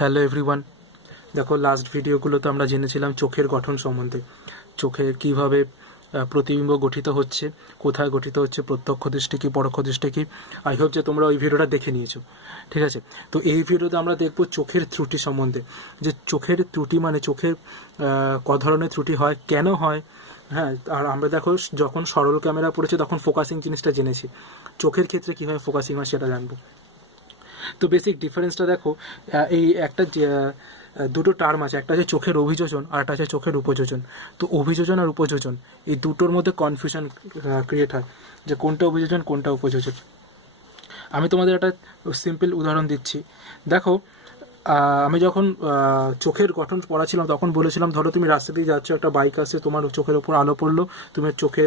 Hello everyone. দেখো, last ভিডিওগুলোতে আমরা জেনেছিলাম চোখের গঠন সম্বন্ধে, চোখের কীভাবে প্রতিবিম্ব গঠিত হচ্ছে, কোথায় গঠিত হচ্ছে, প্রত্যক্ষ দৃষ্টি কি পরোক্ষ দৃষ্টি কি। আই হোপ যে তোমরা ওই ভিডিওটা দেখে নিয়েছো। ঠিক আছে, তো এই ভিডিওতে আমরা দেখবো চোখের ত্রুটি সম্বন্ধে, যে চোখের ত্রুটি মানে চোখের ক ধরনের ত্রুটি হয়, কেন হয়। হ্যাঁ, আর আমরা দেখো যখন সরল ক্যামেরা পড়েছে তখন ফোকাসিং জিনিসটা জেনেছি, চোখের ক্ষেত্রে কীভাবে ফোকাসিং হয় সেটা জানবো। তো বেসিক ডিফারেন্সটা দেখো, এই একটা দুটো টার্ম আছে, একটা আছে চোখের অভিযোজন আর একটা আছে চোখের উপযোজন। তো অভিযোজন আর উপযোজন এই দুটোর মধ্যে কনফিউশন ক্রিয়েট হয় যে কোনটা অভিযোজন কোনটা উপযোজন। আমি তোমাদের একটা সিম্পল উদাহরণ দিচ্ছি। দেখো, আমি যখন চোখের গঠন পড়াছিলাম তখন বলেছিলাম, ধরো তুমি রাস্তা দিয়ে যাচ্ছ, একটা বাইক আসছে, তোমার চোখের ওপর আলো পড়লো, তোমার চোখে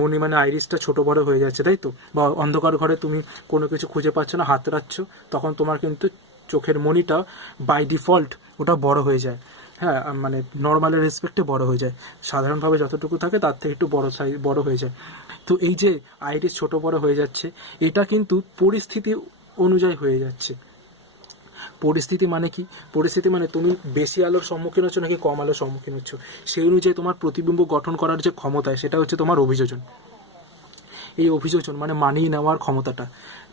মণি মানে আইরিসটা ছোটো বড় হয়ে যাচ্ছে, তাই তো। বা অন্ধকার ঘরে তুমি কোনো কিছু খুঁজে পাচ্ছ না, হাতড়াচ্ছ, তখন তোমার কিন্তু চোখের মণিটা বাই ডিফল্ট ওটা বড় হয়ে যায়। হ্যাঁ, মানে নর্মালের রেসপেক্টে বড় হয়ে যায়, সাধারণভাবে যতটুকু থাকে তার থেকে একটু বড় হয়ে যায়। তো এই যে আইরিস ছোটো বড় হয়ে যাচ্ছে, এটা কিন্তু পরিস্থিতি অনুযায়ী হয়ে যাচ্ছে। পরিস্থিতি মানে কি? পরিস্থিতি মানে তুমি বেশি আলোর সম্মুখীন হচ্ছ নাকি কম আলোর সম্মুখীন হচ্ছ, সেই অনুযায়ী তোমার প্রতিবিম্ব গঠন করার যে ক্ষমতা, সেটা হচ্ছে তোমার অভিযোজন। এই অভিযোজন মানে মানিয়ে নেওয়ার ক্ষমতাটা,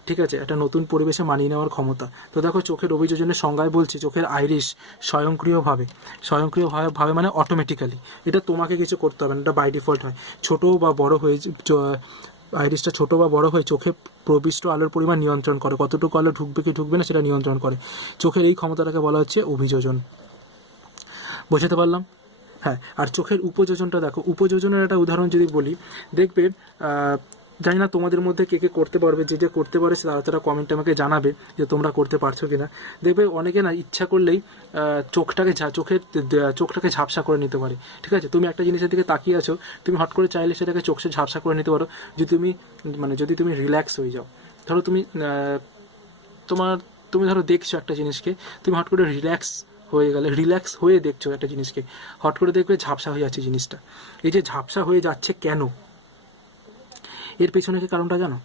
ঠিক আছে, একটা নতুন পরিবেশে মানিয়ে নেওয়ার ক্ষমতা। তো দেখো, চোখের অভিযোজনের সংজ্ঞায় বলছি, চোখের আইরিশ স্বয়ংক্রিয়ভাবে মানে অটোমেটিক্যালি, এটা তোমাকে কিছু করতে হবে না, এটা বাই ডিফল্ট হয়। ছোটো বা বড় হয়ে আইরিসটা ছোটো বা বড় হয়ে চোখে প্রবিষ্ট আলোর পরিমাণ নিয়ন্ত্রণ করে, কতটুকু আলো ঢুকবে কি ঢুকবে না সেটা নিয়ন্ত্রণ করে। চোখের এই ক্ষমতাটাকে বলা হচ্ছে অভিযোজন। বোঝাতে পারলাম? হ্যাঁ, আর চোখের উপযোজনটা দেখো, উপযোজনের একটা উদাহরণ যদি বলি, দেখবে জানি না তোমাদের মধ্যে কে কে করতে পারবে, যে করতে পারে তারা কমেন্টে আমাকে জানাবে যে তোমরা করতে পারছো কিনা। দেখবে অনেকে না ইচ্ছা করলেই চোখটাকে ঝাপসা করে নিতে পারে। ঠিক আছে, তুমি একটা জিনিসের দিকে তাকিয়ে আছো, তুমি হট করে চাইলে সেটাকে চোখে ঝাপসা করে নিতে পারো, যদি তুমি রিল্যাক্স হয়ে যাও। ধরো তুমি ধরো দেখছো একটা জিনিসকে, তুমি হট করে রিল্যাক্স হয়ে দেখছো একটা জিনিসকে, হট করে দেখবে ঝাপসা হয়ে যাচ্ছে জিনিসটা। এই যে ঝাপসা হয়ে যাচ্ছে কেন, এর পেছনে কি কারণটা জানো?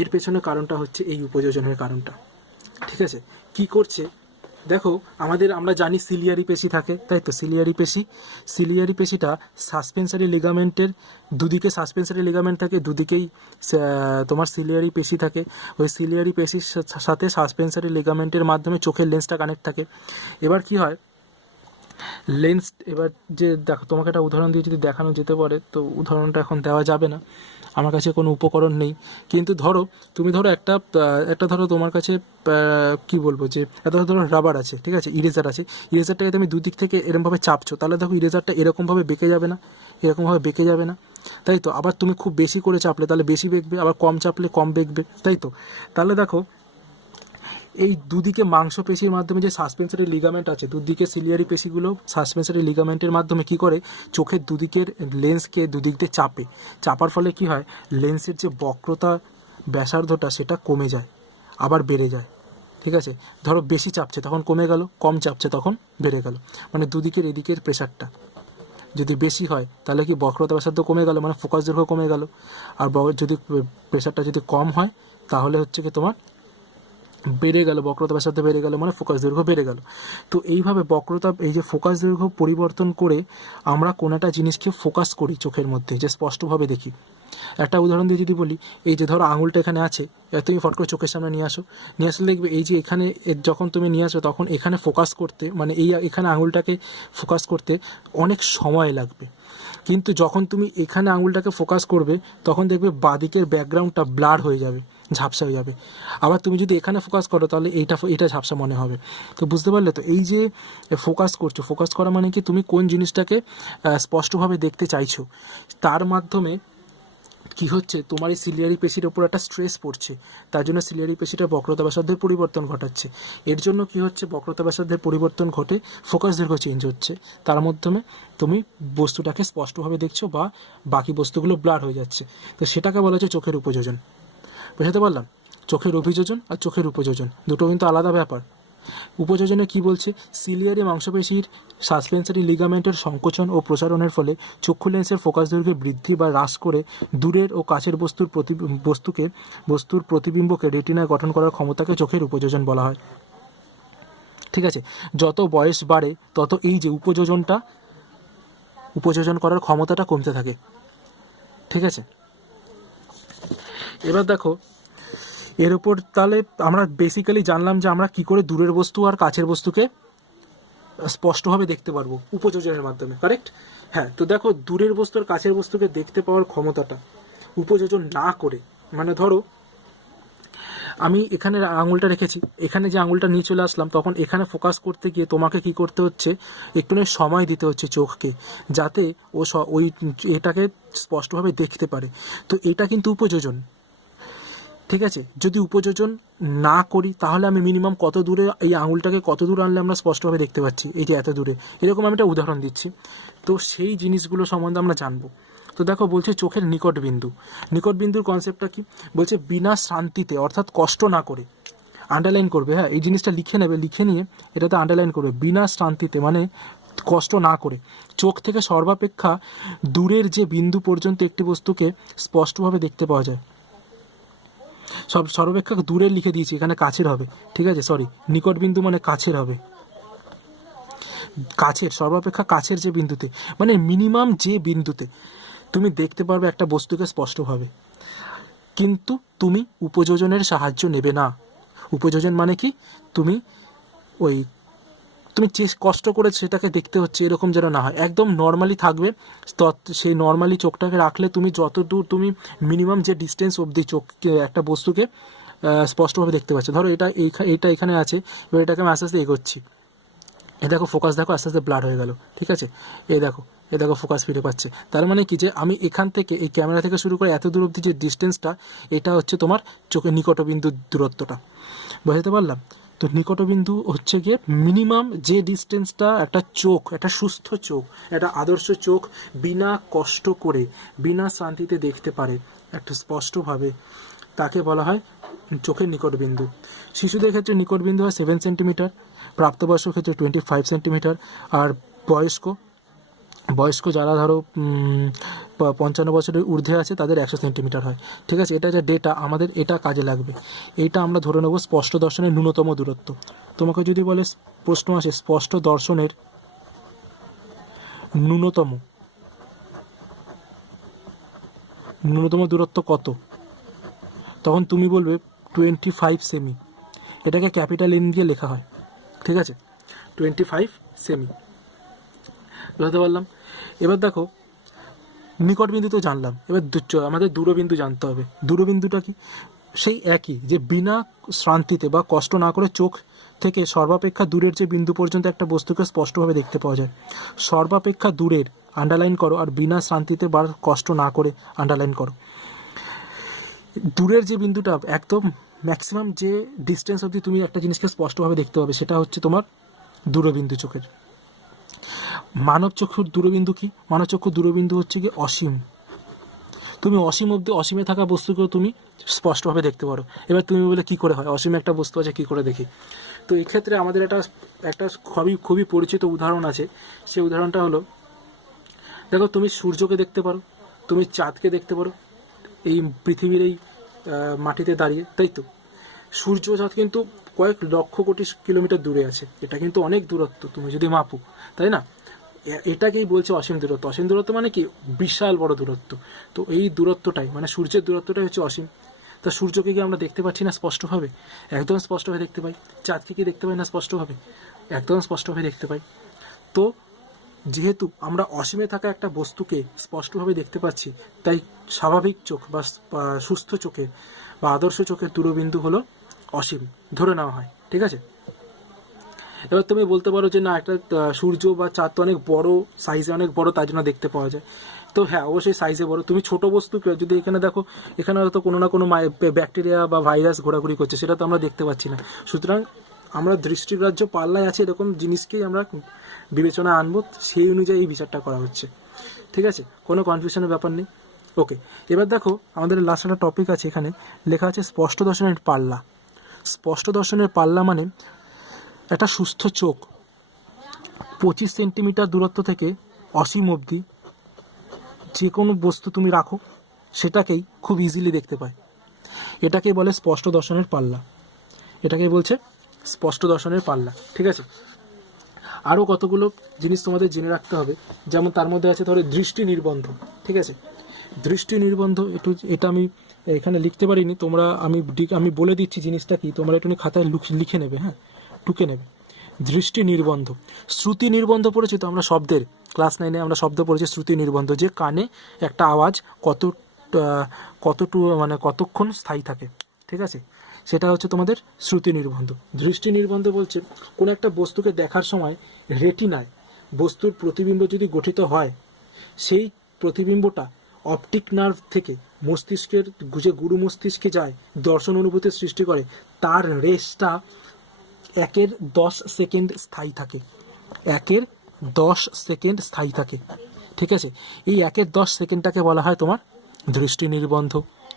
এর পেছনে কারণটা হচ্ছে এই উপযোজনের কারণটা। ঠিক আছে, কি করছে দেখো, আমরা জানি সিলিয়ারি পেশি থাকে, তাই তো। সিলিয়ারি পেশিটা সাসপেন্সারি লিগামেন্টের দুদিকে সাসপেন্সারি লিগামেন্ট থাকে, দুদিকেই তোমার সিলিয়ারি পেশি থাকে। ওই সিলিয়ারি পেশির সাথে সাসপেন্সারি লিগামেন্টের মাধ্যমে চোখের লেন্সটা কানেক্ট থাকে। এবার কি হয়, এবার যে দেখো, তোমাকে একটা উদাহরণ দিয়ে যদি দেখানো যেতে পারে, তো উদাহরণটা এখন দেওয়া যাবে না, আমার কাছে কোনো উপকরণ নেই। কিন্তু তুমি ধরো একটা ধরো তোমার কাছে কি বলবো, যে ধরো রাবার আছে, ঠিক আছে, ইরেজার আছে, ইরেজারটাকে তুমি দুদিক থেকে এরকমভাবে চাপছো, তাহলে দেখো ইরেজারটা এরকমভাবে বেঁকে যাবে না, তাই তো। আবার তুমি খুব বেশি করে চাপলে তাহলে বেশি বেঁকবে, আবার কম চাপলে কম বেঁকবে, তাই তো। তাহলে দেখো, এই দুদিকে মাংসপেশির মাধ্যমে যে সাসপেন্সারি লিগামেন্ট আছে, দুদিকে সিলিয়ারি পেশিগুলো সাসপেন্সারি লিগামেন্টের মাধ্যমে কি করে, চোখের দুদিকের লেন্সকে দুদিক দিয়ে চাপার ফলে কি হয়, লেন্সের যে বক্রতা ব্যাসার্ধটা সেটা কমে যায়, আবার বেড়ে যায়। ঠিক আছে, ধরো বেশি চাপছে তখন কমে গেল, কম চাপছে তখন বেড়ে গেল, মানে দুদিকের এদিকের প্রেশারটা যদি বেশি হয় তাহলে কি বক্রতা ব্যাসার্ধ কমে গেল, মানে ফোকাস দৈর্ঘ্য কমে গেল। আর যদি প্রেশারটা যদি কম হয় তাহলে হচ্ছে কি তোমার বেড়ে গেল, বক্রতা ব্যাসার্ধ বেড়ে গেল, মানে ফোকাস দৈর্ঘ্য বেড়ে গেল। তো এইভাবে এই যে ফোকাস দৈর্ঘ্য পরিবর্তন করে আমরা কোনো একটা জিনিসকে ফোকাস করি চোখের মধ্যে, যে স্পষ্টভাবে দেখি। একটা উদাহরণ দিয়ে যদি বলি, এই যে ধরো আঙুলটা এখানে আছে, তুমি ফট করে চোখের সামনে নিয়ে আসলে দেখবে এই যে এখানে যখন তুমি নিয়ে আসো তখন এখানে ফোকাস করতে, মানে এখানে আঙুলটাকে ফোকাস করতে অনেক সময় লাগবে। কিন্তু যখন তুমি এখানে আঙুলটাকে ফোকাস করবে তখন দেখবে বাঁদিকের ব্যাকগ্রাউন্ডটা ব্লার হয়ে যাবে, ঝাপসা হয়ে যাবে। আবার তুমি যদি এখানে ফোকাস করো তাহলে এটা ঝাপসা মনে হবে। তো বুঝতে পারলে তো, এই যে ফোকাস করা মানে কি, তুমি কোন জিনিসটাকে স্পষ্টভাবে দেখতে চাইছো, তার মাধ্যমে কি হচ্ছে, তোমার এই সিলিয়ারি পেশির ওপর একটা স্ট্রেস পড়ছে, তার জন্য সিলিয়ারি পেশিটা বক্রতা ব্যাসার্ধের পরিবর্তন ঘটাচ্ছে। এর জন্য কি হচ্ছে, বক্রতা ব্যাসার্ধের পরিবর্তন ঘটে, ফোকাস দৈর্ঘ্য চেঞ্জ হচ্ছে, তার মাধ্যমে তুমি বস্তুটাকে স্পষ্টভাবে দেখছো বা বাকি বস্তুগুলো ব্লার হয়ে যাচ্ছে। তো সেটাকে বলা হচ্ছে চোখের উপযোজন। বুঝতে পারলাম? চোখের অভিযোজন আর চোখের উপযোজন দুটো কিন্তু আলাদা ব্যাপার। উপযোজনে কি বলছে, সিলিয়ারি মাংসপেশির সাসপেন্সারি লিগামেন্টের সংকোচন ও প্রসারণের ফলে চক্ষু লেন্সের ফোকাস দৈর্ঘ্যের বৃদ্ধি বা হ্রাস করে দূরের ও কাছের বস্তুর প্রতিবিম্বকে রেটিনায় গঠন করার ক্ষমতাকে চোখের উপযোজন বলা হয়। ঠিক আছে, যত বয়স বাড়ে তত এই যে উপযোজন করার ক্ষমতাটা কমতে থাকে। ঠিক আছে, এবার দেখো এর উপর তাহলে আমরা বেসিক্যালি জানলাম যে আমরা কি করে দূরের বস্তু আর কাছের বস্তুকে স্পষ্টভাবে দেখতে পারবো উপযোজনের মাধ্যমে, কারেক্ট? হ্যাঁ, তো দেখো দূরের বস্তু আর কাছের বস্তুকে দেখতে পাওয়ার ক্ষমতাটা উপযোজন না করে, মানে ধরো আমি এখানে আঙুলটা রেখেছি, এখানে যে আঙুলটা নিয়ে চলে আসলাম, তখন এখানে ফোকাস করতে গিয়ে তোমাকে কি করতে হচ্ছে, একটু সময় দিতে হচ্ছে চোখকে, যাতে ওই এটাকে স্পষ্টভাবে দেখতে পারে। তো এটা কিন্তু উপযোজন। ঠিক আছে, যদি উপযোজন না করি তাহলে আমি মিনিমাম কত দূরে এই আঙুলটাকে কত দূর আনলে আমরা স্পষ্টভাবে দেখতে পাচ্ছি, এই যে এত দূরে, এরকম আমি একটা উদাহরণ দিচ্ছি। তো সেই জিনিসগুলো সম্বন্ধে আমরা জানবো। তো দেখো বলছে চোখের নিকট বিন্দু। নিকট বিন্দুর কনসেপ্টটা কি বলছে, বিনা শান্তিতে অর্থাৎ কষ্ট না করে, আন্ডারলাইন করবে, হ্যাঁ এই জিনিসটা লিখে নেবে, লিখে নিয়ে এটাতে আন্ডারলাইন করবে, বিনা শান্তিতে মানে কষ্ট না করে চোখ থেকে সর্বাপেক্ষা দূরের যে বিন্দু পর্যন্ত একটি বস্তুকে স্পষ্টভাবে দেখতে পাওয়া যায়। সর্বাপেক্ষা দূরের লিখে দিয়েছি, এখানে কাছের হবে। ঠিক আছে, সরি, নিকট বিন্দু মানে কাছের হবে, কাছের, সর্বাপেক্ষা কাছের যে বিন্দুতে, মানে মিনিমাম যে বিন্দুতে তুমি দেখতে পারবে একটা বস্তুকে স্পষ্টভাবে, কিন্তু তুমি উপযোজনের সাহায্য নেবে না। উপযোজন মানে কি, তুমি কষ্ট করে সেটাকে দেখতে হচ্ছে এরকম যেন না হয়, একদম নর্মালি থাকবে। সেই নর্মালি চোখটাকে রাখলে তুমি যতদূর তুমি মিনিমাম যে ডিস্টেন্স অবধি চোখকে একটা বস্তুকে স্পষ্টভাবে দেখতে পাচ্ছ। ধরো এটা এখানে আছে, এবার এটাকে আমি আস্তে আস্তে এগোচ্ছি, এ দেখো ফোকাস দেখো আস্তে আস্তে ব্লার হয়ে গেল। ঠিক আছে, এ দেখো ফোকাস ফিরে পাচ্ছে। তার মানে কি, যে আমি এখান থেকে এই ক্যামেরা থেকে শুরু করে এত দূর অবধি যে ডিস্টেন্সটা, এটা হচ্ছে তোমার চোখের নিকটবিন্দুর দূরত্বটা। বুঝতে পারলাম? তো নিকটবিন্দু হচ্ছে গিয়ে মিনিমাম যে ডিস্টেন্সটা একটা সুস্থ চোখ, একটা আদর্শ চোখ বিনা কষ্ট করে, বিনা শান্তিতে দেখতে পারে একটা স্পষ্টভাবে, তাকে বলা হয় চোখের নিকটবিন্দু। শিশুদের ক্ষেত্রে নিকটবিন্দু হয় 7 সেন্টিমিটার, প্রাপ্তবয়স্ক ক্ষেত্রে 25 সেন্টিমিটার, আর বয়স্ক যারা ধরো 55 বছরের ঊর্ধ্বে আছে তাদের 100 সেন্টিমিটার হয়। ঠিক আছে, এটা যে ডেটা আমাদের এটা কাজে লাগবে। এইটা আমরা ধরে নেব স্পষ্ট দর্শনের ন্যূনতম দূরত্ব। তোমাকে যদি বলে প্রশ্ন আসে স্পষ্ট দর্শনের ন্যূনতম দূরত্ব কত, তখন তুমি বলবে 25 সেমি। এটাকে ক্যাপিটাল এন দিয়ে লেখা হয়। ঠিক আছে, 25 সেমি। বুঝতে পারলাম? এবার দেখো নিকটবিন্দু তো জানলাম, এবার আমাদের দূরবিন্দু জানতে হবে। দূরবিন্দুটা কি, সেই একই, যে বিনা শ্রান্তিতে বা কষ্ট না করে চোখ থেকে সর্বাপেক্ষা দূরের যে বিন্দু পর্যন্ত একটা বস্তুকে স্পষ্টভাবে দেখতে পাওয়া যায়। সর্বাপেক্ষা দূরের আন্ডারলাইন করো, আর বিনা শ্রান্তিতে বা কষ্ট না করে আন্ডারলাইন করো। দূরের যে বিন্দুটা একদম ম্যাক্সিমাম যে ডিস্টেন্স অবধি তুমি একটা জিনিসকে স্পষ্টভাবে দেখতে পাবে, সেটা হচ্ছে তোমার দূরবিন্দু চোখের। মানব চক্ষুর দূরবিন্দু কি? মানব চক্ষুর দূরবিন্দু হচ্ছে কি অসীম। তুমি অসীম অবধি, অসীমে থাকা বস্তুকেও তুমি স্পষ্টভাবে দেখতে পারো। এবার তুমি বলে কি করে হয়, অসীমে একটা বস্তু আছে কি করে দেখি? তো এক্ষেত্রে আমাদের একটা খুবই পরিচিত উদাহরণ আছে। সেই উদাহরণটা হলো, দেখো তুমি সূর্যকে দেখতে পারো, তুমি চাঁদকে দেখতে পারো এই পৃথিবীর এই মাটিতে দাঁড়িয়ে, তাই তো? সূর্য চাঁদ কিন্তু কয়েক লক্ষ কোটি কিলোমিটার দূরে আছে, এটা কিন্তু অনেক দূরত্ব তুমি যদি মাপো, তাই না? এটাকেই বলছে অসীম দূরত্ব। অসীম দূরত্ব মানে কি, বিশাল বড় দূরত্ব। তো এই দূরত্বটাই মানে সূর্যের দূরত্বটাই হচ্ছে অসীম। তা সূর্যকে কি আমরা দেখতে পাচ্ছি না স্পষ্টভাবে? একদম স্পষ্টভাবে দেখতে পাই। চাঁদকে কি দেখতে পাই না স্পষ্টভাবে? একদম স্পষ্টভাবে দেখতে পাই। তো যেহেতু আমরা অসীমে থাকা একটা বস্তুকে স্পষ্টভাবে দেখতে পাচ্ছি, তাই স্বাভাবিক চোখ বা সুস্থ চোখের বা আদর্শ চোখের দূরবিন্দু হলো অসীম ধরে নেওয়া হয়। ঠিক আছে, এবার তুমি বলতে পারো যে না, একটা সূর্য বা চাঁদ তো অনেক বড় সাইজে, অনেক বড়, তার জন্য দেখতে পাওয়া যায়। তো হ্যাঁ, অবশ্যই সাইজে বড়। তুমি ছোট বস্তুকে যদি এখানে দেখো, এখানে হয়তো কোনো না কোনো ব্যাকটেরিয়া বা ভাইরাস ঘোরাঘুরি করছে, সেটা তো আমরা দেখতে পাচ্ছি না। সুতরাং আমরা দৃষ্টিগ্রাহ্য পাল্লায় আছে এরকম জিনিসকেই আমরা বিবেচনা আনবো, সেই অনুযায়ী এই বিচারটা করা হচ্ছে। ঠিক আছে, কোনো কনফিউশনের ব্যাপার নেই। ওকে, এবার দেখো আমাদের লাস্ট একটা টপিক আছে, এখানে লেখা আছে স্পষ্ট দর্শনের পাল্লা। স্পষ্ট দর্শনের পাল্লা মানে একটা সুস্থ চোখ 25 সেন্টিমিটার দূরত্ব থেকে অসীম অবধি যে কোনো বস্তু তুমি রাখো, সেটাকেই খুব ইজিলি দেখতে পায়। এটাকেই বলে স্পষ্ট দর্শনের পাল্লা। এটাকেই বলছে স্পষ্ট দর্শনের পাল্লা। ঠিক আছে, আরও কতগুলো জিনিস তোমাদের জেনে রাখতে হবে, যেমন তার মধ্যে আছে ধরো দৃষ্টি নির্বন্ধ। ঠিক আছে, দৃষ্টি নির্বন্ধ এটা আমি এখানে লিখতে পারিনি, তোমরা আমি বলে দিচ্ছি জিনিসটা কি, তোমরা একটু খাতায় লিখে নেবে, হ্যাঁ, টুকে নেবে। দৃষ্টি নির্বন্ধ, শ্রুতি নির্বন্ধ পড়েছি তো আমরা শব্দের, ক্লাস 9-এ আমরা শব্দ পড়েছি শ্রুতি নির্বন্ধ, যে কানে একটা আওয়াজ কতক্ষণ স্থায়ী থাকে। ঠিক আছে, সেটা হচ্ছে তোমাদের শ্রুতি নির্বন্ধ। দৃষ্টি নির্বন্ধ বলছে কোনো একটা বস্তুকে দেখার সময় রেটিনায় বস্তুর প্রতিবিম্ব যদি গঠিত হয়, সেই প্রতিবিম্বটা অপটিক নার্ভ থেকে মস্তিষ্কের যে গুরু মস্তিষ্কে যায়, দর্শন অনুভূতির সৃষ্টি করে, তার রেসটা 1/10 সেকেন্ড স্থায়ী থাকে। 1/10 সেকেন্ড স্থায়ী থাকে। ঠিক আছে, এই 1/10 সেকেন্ডটাকে বলা হয় তোমার দৃষ্টি নির্বন্ধ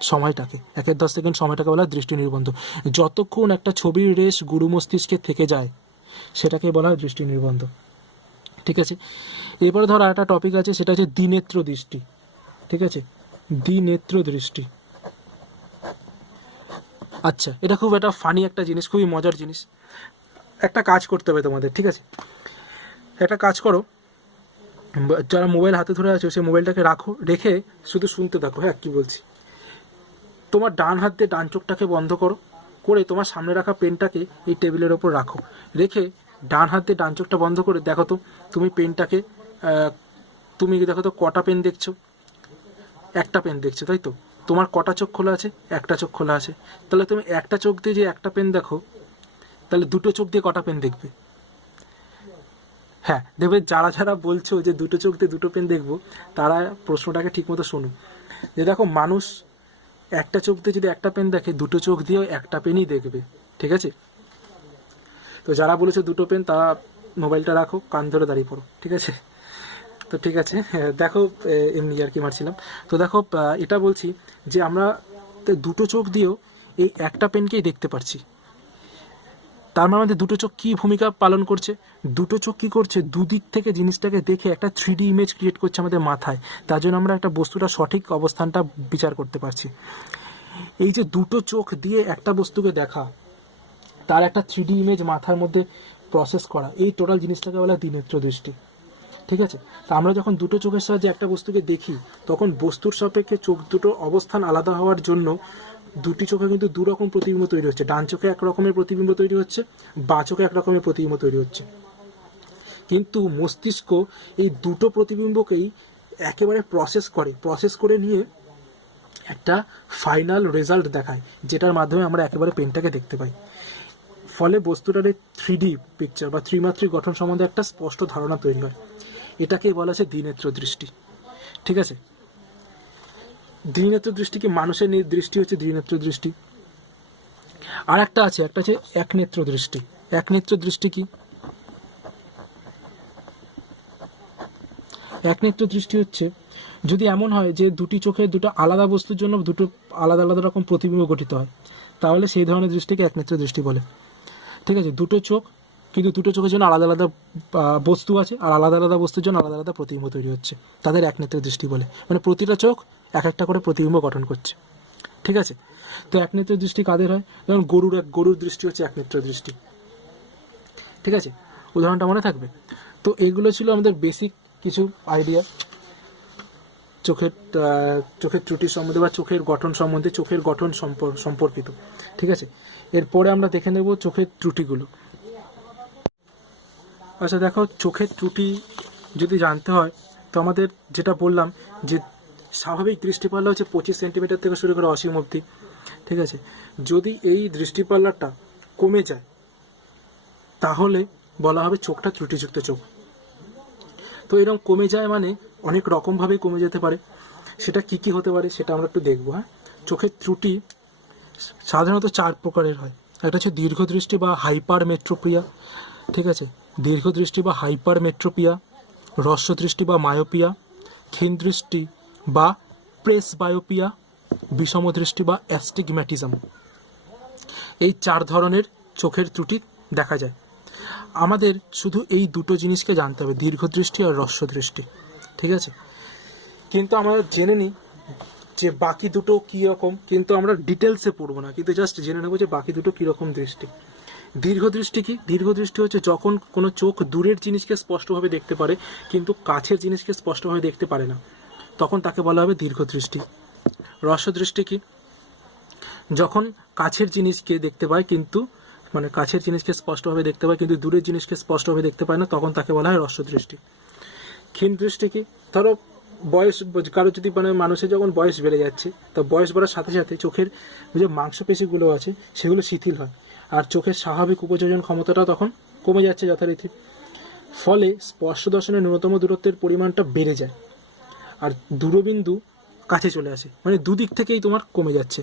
সময়টাকে। 1/10 সেকেন্ড সময়টাকে বলা হয় দৃষ্টি নির্বন্ধ। যতক্ষণ একটা ছবির রেস গুরু মস্তিষ্কে থেকে যায় সেটাকে বলা হয় দৃষ্টি নির্বন্ধ। ঠিক আছে, এরপরে ধরো একটা টপিক আছে, সেটা হচ্ছে দ্বিনেত্র দৃষ্টি। ঠিক আছে, দ্বিনেত্র দৃষ্টি। আচ্ছা, এটা খুব একটা ফানি একটা জিনিস, খুবই মজার জিনিস। একটা কাজ করতে হবে তোমাদের। ঠিক আছে, একটা কাজ করো, যারা মোবাইল হাতে ধরে আছো সেই মোবাইলটাকে রেখে শুধু শুনতে থাকো, হ্যাঁ কি বলছি। তোমার ডান হাত দিয়ে ডান চোখটাকে বন্ধ করে তোমার সামনে রাখা পেনটাকে এই টেবিলের ওপর রাখো, রেখে ডান হাত দিয়ে ডান চোখটা বন্ধ করে দেখো তো তুমি পেনটাকে তুমি দেখো তো কটা পেন দেখছো? একটা পেন দেখছো, তাই তো? তোমার কটা চোখ খোলা আছে? একটা চোখ খোলা আছে। তাহলে তুমি একটা চোখ দিয়ে যে একটা পেন দেখো, তাহলে দুটো চোখ দিয়ে কটা পেন দেখবে? হ্যাঁ, দেখবে যারা যারা বলছো যে দুটো চোখ দিয়ে দুটো পেন দেখবো, তারা প্রশ্নটাকে ঠিকমতো শোনো। যে দেখো, মানুষ একটা চোখ দিয়ে যদি একটা পেন দেখে, দুটো চোখ দিয়েও একটা পেনই দেখবে। ঠিক আছে, তো যারা বলেছে দুটো পেন, তারা মোবাইলটা রাখো, কান ধরে দাঁড়িয়ে পড়ো। ঠিক আছে, তো ঠিক আছে, দেখো এমনি আর কি মারছিলাম। তো দেখো, এটা বলছি যে আমরা দুটো চোখ দিয়েও এই একটা পেনকেই দেখতে পারছি। তার মানে আমাদের দুটো চোখ কী ভূমিকা পালন করছে? দুটো চোখ কী করছে? দুদিক থেকে জিনিসটাকে দেখে একটা 3D ইমেজ ক্রিয়েট করছে আমাদের মাথায়। তার জন্য আমরা একটা বস্তুটা সঠিক অবস্থানটা বিচার করতে পারছি। এই যে দুটো চোখ দিয়ে একটা বস্তুকে দেখা, তার একটা 3D ইমেজ মাথার মধ্যে প্রসেস করা, এই টোটাল জিনিসটাকে বলা হয় দ্বিনেত্র দৃষ্টি। ঠিক আছে, তা আমরা যখন দুটো চোখের সাহায্যে একটা বস্তুকে দেখি, তখন বস্তুর সাপেক্ষে চোখ দুটোর অবস্থান আলাদা হওয়ার জন্য দুটি চোখে কিন্তু দু রকম প্রতিবিম্ব তৈরি হচ্ছে। ডান চোখে এক রকমের প্রতিবিম্ব তৈরি হচ্ছে, বাঁ চোখে এক রকমের প্রতিবিম্ব তৈরি হচ্ছে। কিন্তু মস্তিষ্ক এই দুটো প্রতিবিম্বকেই একেবারে প্রসেস করে নিয়ে একটা ফাইনাল রেজাল্ট দেখায়, যেটার মাধ্যমে আমরা একেবারে পেনটাকে দেখতে পাই। ফলে বস্তুটার 3D পিকচার বা ত্রিমাত্রিক গঠন সম্বন্ধে একটা স্পষ্ট ধারণা তৈরি হয়। এটাকেই বলা আছে দ্বিনেত্র দৃষ্টি। ঠিক আছে, দ্বিনেত্র দৃষ্টি কি? মানুষের দৃষ্টি হচ্ছে দ্বিনেত্র দৃষ্টি। আর একটা আছে একনেত্র দৃষ্টি। একনেত্র দৃষ্টি কি? একনেত্র দৃষ্টি হচ্ছে যদি এমন হয় যে দুটি চোখে দুটো আলাদা বস্তুর জন্য দুটো আলাদা আলাদা রকম প্রতিবিম্ব গঠিত হয়, তাহলে সেই ধরনের দৃষ্টিকে একনেত্র দৃষ্টি বলে। ঠিক আছে, দুটো চোখ, কিন্তু দুটো চোখের জন্য আলাদা আলাদা বস্তু আছে, আর আলাদা আলাদা বস্তুর জন্য আলাদা আলাদা প্রতিবিম্ব তৈরি হচ্ছে, তাদের একনেত্র দৃষ্টি বলে। মানে প্রতিটা চোখ এক একটা করে প্রতিবিম্ব গঠন করছে। ঠিক আছে, তো একনেত্র দৃষ্টি কাদের হয়? যেমন গরুর দৃষ্টি হচ্ছে একনেত্র দৃষ্টি। ঠিক আছে, উদাহরণটা মনে থাকবে। তো এইগুলো ছিল আমাদের বেসিক কিছু আইডিয়া চোখের ত্রুটি সম্বন্ধে বা চোখের গঠন সম্বন্ধে, চোখের গঠন সম্পর্কিত। ঠিক আছে, এরপরে আমরা দেখে নেব চোখের ত্রুটিগুলো। আচ্ছা দেখো, চোখের ত্রুটি যদি জানতে হয়, তো আমাদের যেটা বললাম যে স্বাভাবিক দৃষ্টিপাল্লা হচ্ছে 25 সেন্টিমিটার থেকে শুরু করে 80 অবধি। ঠিক আছে, যদি এই দৃষ্টিপাল্লাটা কমে যায়, তাহলে বলা হবে চোখটা ত্রুটিযুক্ত চোখ। তো এরকম কমে যায় মানে অনেক রকমভাবেই কমে যেতে পারে। সেটা কি কি হতে পারে সেটা আমরা একটু দেখবো। হ্যাঁ, চোখের ত্রুটি সাধারণত 4 প্রকারের হয়। একটা হচ্ছে দীর্ঘদৃষ্টি বা হাইপার মেট্রোপিয়া। ঠিক আছে, দীর্ঘদৃষ্টি বা হাইপার মেট্রোপিয়া, হ্রস্বদৃষ্টি বা মায়োপিয়া, ক্ষীণদৃষ্টি বা প্রেস বায়োপিয়া, বিষমদৃষ্টি বা অ্যাস্টিগম্যাটিজম। এই 4 ধরনের চোখের ত্রুটি দেখা যায়। আমাদের শুধু এই দুটো জিনিসকে জানতে হবে, দীর্ঘদৃষ্টি আর হ্রস্বদৃষ্টি। ঠিক আছে, কিন্তু আমরা জেনে নিই যে বাকি দুটো কী রকম, কিন্তু আমরা ডিটেলসে পড়বো না, কিন্তু জাস্ট জেনে নেবো যে বাকি দুটো কীরকম দৃষ্টি। দীর্ঘদৃষ্টি কি? দীর্ঘদৃষ্টি হচ্ছে যখন কোনো চোখ দূরের জিনিসকে স্পষ্টভাবে দেখতে পারে কিন্তু কাছের জিনিসকে স্পষ্টভাবে দেখতে পারে না, তখন তাকে বলা হবে দীর্ঘদৃষ্টি। হ্রস্বদৃষ্টি কি? যখন কাছের জিনিসকে দেখতে পায় কিন্তু মানে কাছের জিনিসকে স্পষ্টভাবে দেখতে পায় কিন্তু দূরের জিনিসকে স্পষ্টভাবে দেখতে পায় না, তখন তাকে বলা হয় হ্রস্বদৃষ্টি। ক্ষীণ দৃষ্টি কি? ধরো বয়স, কারো যদি মানে মানুষের যখন বয়স বেড়ে যাচ্ছে, তো বয়স বাড়ার সাথে সাথে চোখের যে মাংসপেশিগুলো আছে সেগুলো শিথিল হয়, আর চোখের স্বাভাবিক উপযোজন ক্ষমতাটা তখন কমে যাচ্ছে যথারীতি। ফলে স্পর্শ দর্শনের ন্যূনতম দূরত্বের পরিমাণটা বেড়ে যায় আর দূরবিন্দু কাছে চলে আসে, মানে দুদিক থেকেই তোমার কমে যাচ্ছে।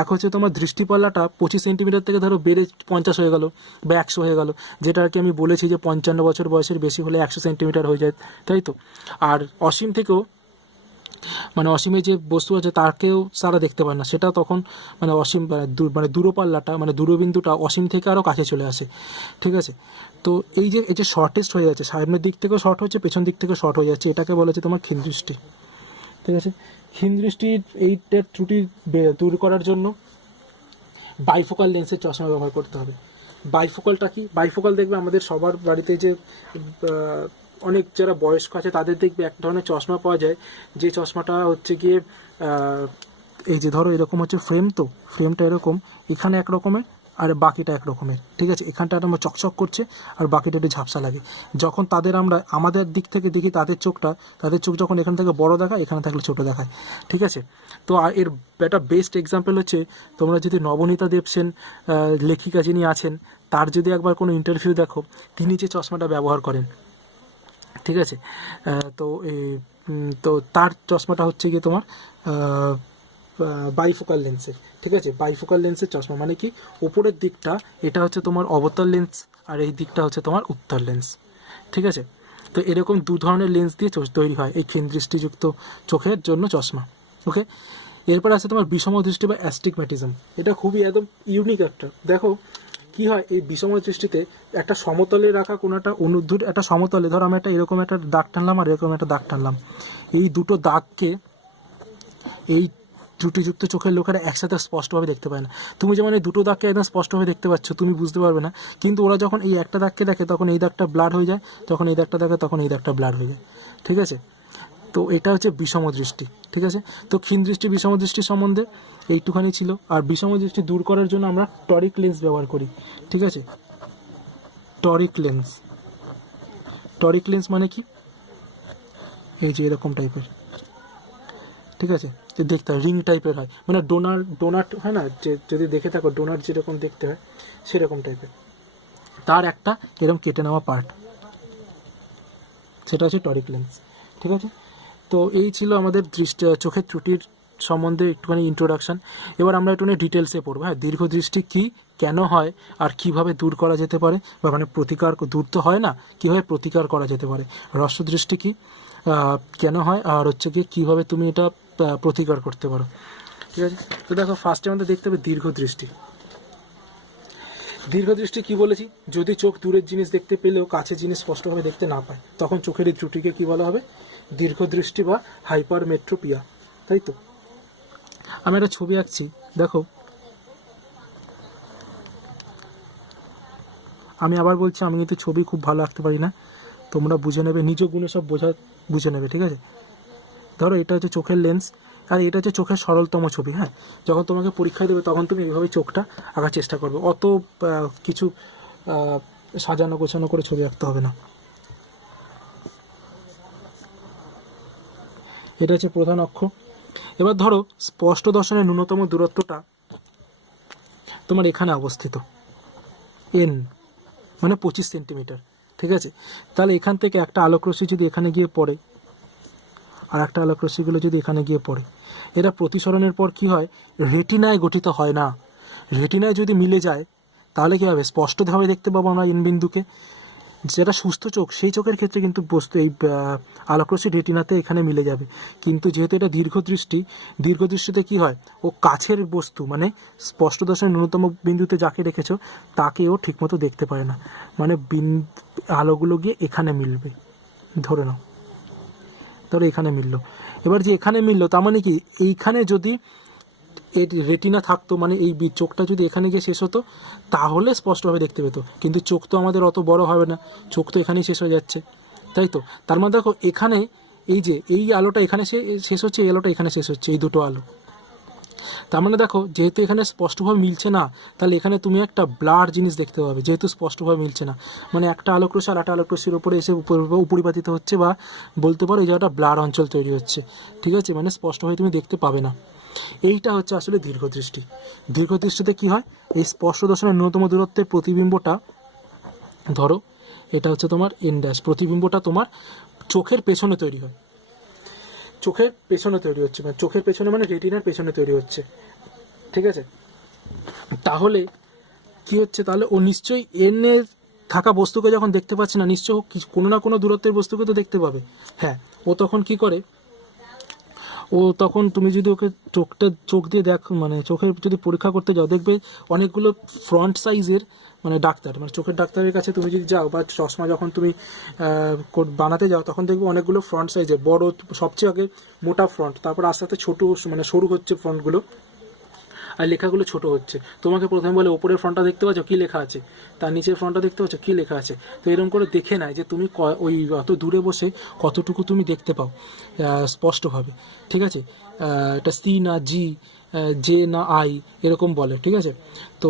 এক হচ্ছে তোমার দৃষ্টিপাল্লাটা 25 সেন্টিমিটার থেকে ধরো বেড়ে 50 হয়ে গেল বা 100 হয়ে গেল, যেটা আর কি আমি বলেছি যে 55 বছর বয়সের বেশি হলে 100 সেন্টিমিটার হয়ে যায়, তাই তো। আর অসীম থেকেও মানে অসীমে যে বস্তু আছে তাকেও তারা দেখতে পায় না, সেটা তখন মানে অসীম মানে দূরপাল্লাটা মানে দূরবিন্দুটা অসীম থেকে আরও কাছে চলে আসে, ঠিক আছে। তো এই যে শর্টেস্ট হয়ে যাচ্ছে, সামনের দিক থেকেও শর্ট হচ্ছে, পেছন দিক থেকেও শর্ট হয়ে যাচ্ছে, এটাকে বলা হচ্ছে তোমার ক্ষীণ দৃষ্টি, ঠিক আছে। ক্ষীণ দৃষ্টির এইটার ত্রুটি দূর করার জন্য বাইফোকাল লেন্সের চশমা ব্যবহার করতে হবে। বাইফোকালটা কি? বাইফোকাল দেখবে আমাদের সবার বাড়িতে যে অনেক যারা বয়স্ক আছে তাদের দেখবে এক ধরনের চশমা পাওয়া যায়, যে চশমাটা হচ্ছে গিয়ে এই যে ধরো এরকম হচ্ছে ফ্রেম, তো ফ্রেমটা এরকম, এখানে এক রকমের আর বাকিটা এক রকমের, ঠিক আছে। এখানটা আমার চকচক করছে আর বাকিটা একটু ঝাপসা লাগে। যখন আমরা আমাদের দিক থেকে দেখি তাদের চোখ যখন এখান থেকে বড় দেখায়, এখানে থাকলে ছোট দেখায়, ঠিক আছে। তো আর এর একটা বেস্ট এক্সাম্পল হচ্ছে তোমরা যদি নবনীতা দেবসেন লেখিকা যিনি আছেন তার যদি একবার কোনো ইন্টারভিউ দেখো, তিনি যে চশমাটা ব্যবহার করেন, ঠিক আছে, তো তো তার চশমাটা হচ্ছে গিয়ে তোমার বাইফোকাল লেন্সের, ঠিক আছে। বাইফোকাল লেন্সের চশমা মানে কি, উপরের দিকটা এটা হচ্ছে তোমার অবতল লেন্স আর এই দিকটা হচ্ছে তোমার উত্তল লেন্স, ঠিক আছে। তো এরকম দু ধরনের লেন্স দিয়ে তৈরি হয় এই ক্ষীণ দৃষ্টিযুক্ত চোখের জন্য চশমা, ওকে। এরপর আছে তোমার বিষম দৃষ্টি বা অ্যাস্টিগম্যাটিজম। এটা খুবই একদম ইউনিক একটা, দেখো কি হয় এই বিষম দৃষ্টিতে একটা সমতলে রাখা কোনো একটা অনুদ্ধুর একটা সমতলে, ধরো আমি একটা এরকম একটা দাগ টানলাম আর এরকম একটা দাগ টানলাম, এই দুটো দাগকে এই ত্রুটিযুক্ত চোখের লোকেরা একসাথে স্পষ্টভাবে দেখতে পায় না। তুমি যেমন এই দুটো দাগকে একদম স্পষ্টভাবে দেখতে পাচ্ছ, তুমি বুঝতে পারবে না, কিন্তু ওরা যখন এই একটা দাগকে দেখে তখন এই দাগটা ব্লাড হয়ে যায়, যখন এই দাগটা দেখে তখন এই দাগটা ব্লাড হয়ে যায়, ঠিক আছে। তো এটা হচ্ছে বিষম দৃষ্টি, ঠিক আছে। তো ক্ষীণ দৃষ্টি বিষম দৃষ্টি সম্বন্ধে এইটুখানি ছিল। আর বিষম দৃষ্টি দূর করার জন্য আমরা টরিক লেন্স ব্যবহার করি, ঠিক আছে। টরিক লেন্স, টরিক লেন্স মানে কি, এই যে এরকম টাইপের, ঠিক আছে, দেখতে হয় রিং টাইপের হয়, মানে ডোনাট হয় না, যে যদি দেখে থাকো ডোনাট যেরকম দেখতে হয় সেরকম টাইপের, তার একটা এরকম কেটে নেওয়া পার্ট, সেটা হচ্ছে টরিক লেন্স, ঠিক আছে। তো এই ছিল আমাদের চোখের ত্রুটির সম্বন্ধে একটুখানি ইন্ট্রোডাকশান। এবার আমরা একটু ডিটেলসে পড়বো, হ্যাঁ, দীর্ঘদৃষ্টি কী, কেন হয়, আর কিভাবে দূর করা যেতে পারে, বা মানে প্রতিকার, দূর তো হয় না, কীভাবে প্রতিকার করা যেতে পারে। হ্রস্বদৃষ্টি কী, কেন হয়, আর হচ্ছে কি কীভাবে তুমি এটা প্রতিকার করতে পারো, ঠিক আছে। তো দেখো ফার্স্টে আমাদের দেখতে হবে দীর্ঘদৃষ্টি। দীর্ঘদৃষ্টি কি বলেছি, যদি চোখ দূরের জিনিস দেখতে পেলেও কাছের জিনিস স্পষ্টভাবে দেখতে না পায়, তখন চোখের এই ত্রুটিকে কী বলা হবে, দীর্ঘদৃষ্টি বা হাইপারমেট্রোপিয়া, তাই তো। আমি একটা ছবি আঁকছি, দেখো, আমি আবার বলছি আমি কিন্তু ছবি খুব ভালো আঁকতে পারি না, তোমরা বুঝে নেবে, নিজ গুণে সব বুঝে নেবে, ঠিক আছে। ধরো এটা হচ্ছে চোখের লেন্স আর এটা হচ্ছে চোখের সরলতম ছবি, হ্যাঁ। যখন তোমাকে পরীক্ষায় দেবে তখন তুমি এইভাবে চোখটা আঁকার চেষ্টা করবে, অত কিছু সাজানো গোছানো করে ছবি আঁকতে হবে না। এটা হচ্ছে প্রধান অক্ষ। এবার ধরো স্পষ্ট দর্শনের ন্যূনতম দূরত্বটা তোমার এখানে অবস্থিত, এন মানে 25 সেন্টিমিটার, ঠিক আছে। তাহলে এখান থেকে একটা আলোকরশ্মি যদি এখানে গিয়ে পড়ে আর একটা আলোকরশ্মিগুলো যদি এখানে গিয়ে পড়ে, এরা প্রতিসরণের পর কি হয়, রেটিনায় গঠিত হয় না। রেটিনায় যদি মিলে যায় তাহলে কী হবে, স্পষ্টভাবে দেখতে পাবো আমরা এন বিন্দুকে। যেটা সুস্থ চোখ সেই চোখের ক্ষেত্রে কিন্তু বস্তু এই আলোকরশ্মি রেটিনাতে এখানে মিলে যাবে, কিন্তু যেহেতু এটা দীর্ঘদৃষ্টিতে কি হয়, ও কাছের বস্তু মানে স্পষ্ট দর্শনের ন্যূনতম বিন্দুতে যাকে রেখেছো তাকে ও ঠিকমতো দেখতে পারে না, মানে আলোগুলো গিয়ে এখানে মিলবে, ধরে নাও, ধরো এখানে মিললো। এবার যে এখানে মিললো তার মানে কি, এইখানে যদি এর রেটিনা থাকতো, মানে এই চোখটা যদি এখানে গিয়ে শেষ হতো তাহলে স্পষ্টভাবে দেখতে পেতো, কিন্তু চোখ তো আমাদের অত বড় হবে না, চোখ তো এখানেই শেষ হয়ে যাচ্ছে, তাই তো। তার মানে দেখো এখানে এই যে এই আলোটা এখানে শেষ হচ্ছে, এই আলোটা এখানে শেষ হচ্ছে, এই দুটো আলো। তার মানে দেখো যেহেতু এখানে স্পষ্টভাবে মিলছে না, তাহলে এখানে তুমি একটা ব্লার জিনিস দেখতে পাবে, যেহেতু স্পষ্টভাবে মিলছে না, মানে একটা আলোকরশ্মি আর একটা আলোকরশ্মির উপরে এসে উপরিপাতিত হচ্ছে, বা বলতে পারো এই জায়গাটা ব্লার অঞ্চল তৈরি হচ্ছে, ঠিক আছে, মানে স্পষ্টভাবে তুমি দেখতে পাবে না। এইটা হচ্ছে আসলে দীর্ঘদৃষ্টি। দীর্ঘদৃষ্টিতে কি হয়, এই স্পর্শ দর্শনের ন্যূনতম দূরত্বের প্রতিবিম্বটা, ধরো এটা হচ্ছে তোমার এন ড্যাশ, প্রতিবিম্বটা তোমার চোখের পেছনে তৈরি হয়, চোখের পেছনে তৈরি হচ্ছে, মানে চোখের পেছনে মানে রেটিনার পেছনে তৈরি হচ্ছে, ঠিক আছে। তাহলে কি হচ্ছে, তাহলে ও নিশ্চয়ই এন এ থাকা বস্তুকে যখন দেখতে পাচ্ছে না, নিশ্চয়ই ও কোনো না কোনো দূরত্বের বস্তুকে তো দেখতে পাবে। হ্যাঁ, ও তখন কি করে, ও তখন তুমি যদি ওকে চোখ দিয়ে দেখো, মানে চোখের যদি পরীক্ষা করতে যাও, দেখবে অনেকগুলো ফ্রন্ট সাইজের, মানে ডাক্তার, মানে চোখের ডাক্তারের কাছে তুমি যদি যাও, বা চশমা যখন তুমি বানাতে যাও, তখন দেখবে অনেকগুলো ফ্রন্ট সাইজের বড়, সবচেয়ে আগে মোটা ফ্রন্ট, তারপর আস্তে আস্তে ছোটো, মানে সরু হচ্ছে ফ্রন্টগুলো, আর লেখাগুলো ছোট হচ্ছে। তোমাকে প্রথমে বলে ওপরের ফ্রন্টটা দেখতে পাচ্ছ কী লেখা আছে, তার নিচের ফ্রন্টটা দেখতে পাচ্ছ কী লেখা আছে। তো এরকম করে দেখে নেয় যে তুমি ওই অত দূরে বসে কতটুকু তুমি দেখতে পাও স্পষ্টভাবে, ঠিক আছে। এটা সি না জি, জে না আই, এরকম বলে, ঠিক আছে। তো